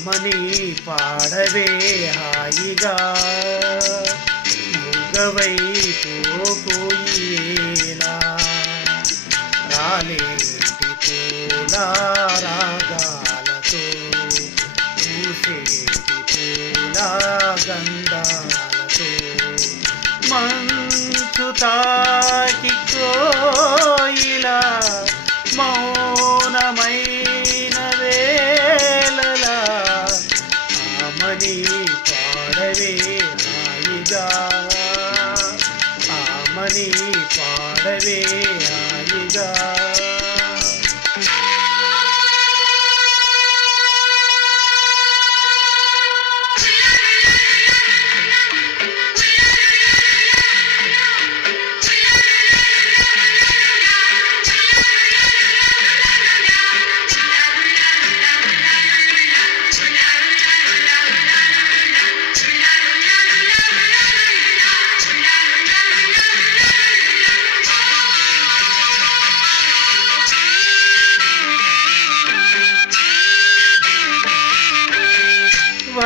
రామని పాడవే హాయిగా. మూగవై పోయేలా. రాలేటి పూల రాగాలతో పూసేటి పూల గంధాలతో మంచు తాకి కోయిలా మౌనమై పాడవే ఆయిగా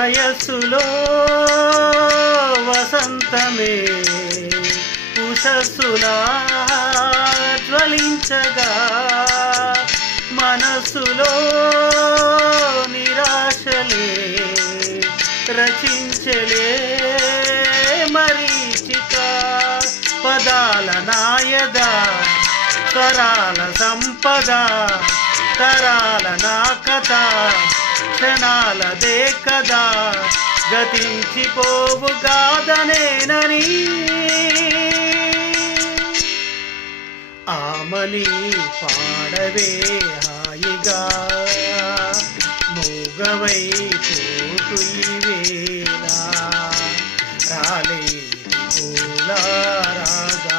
వయస్సులో వసంతమే ఉషస్సులా జ్వలించగా మనస్సులో నిరాశలే రచించలే మరీచిక పదాల నాయద స్వరాల సంపద తరాల నా కథ. క్షణాలదే కదా. గతించిపోవు కాదనేనని ఆమలి పాడవే హాయిగా. మూగవై పోతు రాలే పూలారాగా.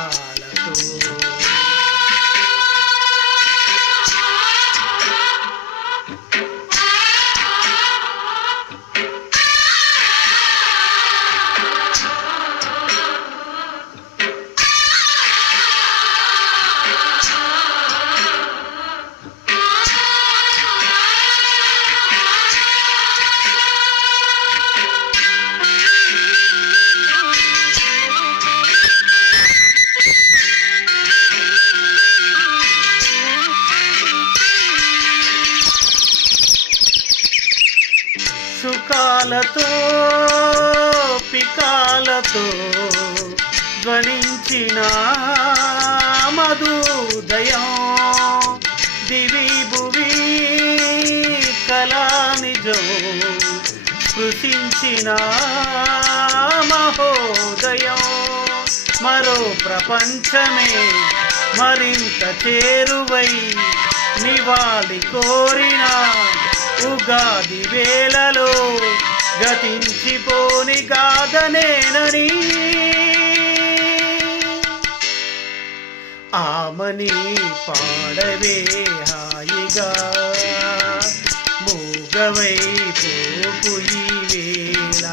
సుఖాలతో పికాలతో ధ్వనించిన మధుదయం. దివి భువి కళానిజం స్పృశించిన మహోదయం. మరో ప్రపంచమే మరింత చేరువై నివాళి కోరిన ఉగాది వేళలో గతించిపోని గాదనేనని ఆమని పాడవే హాయిగా మూగవై పోపు ఈ వేళ.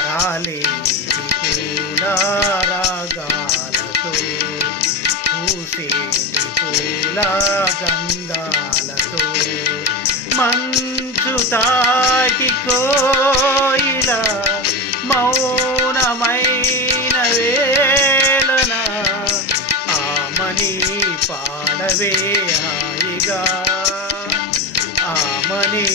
రాలేటి పూల రాగాలతో పూసేటి పూల గంధాలతో ಆಮನಿ